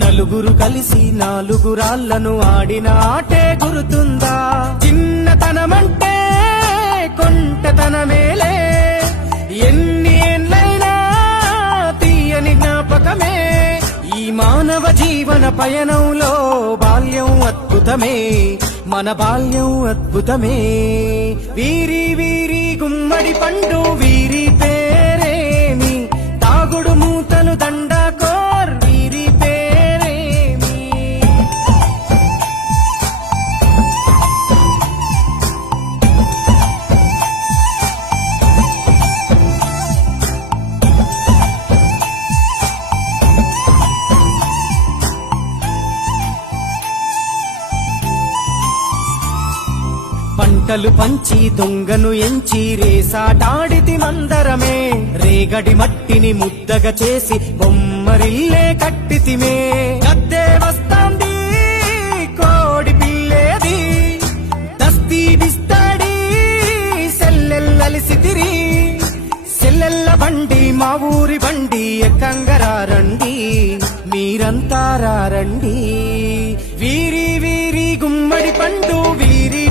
నలుగురు కలిసి నాలుగు రాళ్లను ఆడిన ఆటే గురుతుందా? చిన్నతనమంటే కొంటతనమేలే, ఎన్ని ఏళ్ళైనా తీయని జ్ఞాపకమే. ఈ మానవ జీవన పయనంలో బాల్యం అద్భుతమే, మన బాల్యం అద్భుతమే. వీరి వీరి గుమ్మడి పండు వీరి పేరేమి, తాగుడు మూతలు దండాకోర్ వీరి పేరేమి. పంటలు పంచి దొంగను ఎంచి రేసాటాడితి మందరమే, రేగడి మట్టిని ముద్దగా చేసి బొమ్మరిల్లే కట్టితిమే. గద్దే వస్తాంది కోడి పిల్లేది, దస్తీ బిస్తాడి సెల్లెల్లలిసితిరి. సెల్లెల్ల బండి మా ఊరి బండి ఎక్కంగరారండి, మీరంతా రారండి. వీరి వీరి గుమ్మడి పండు వీరి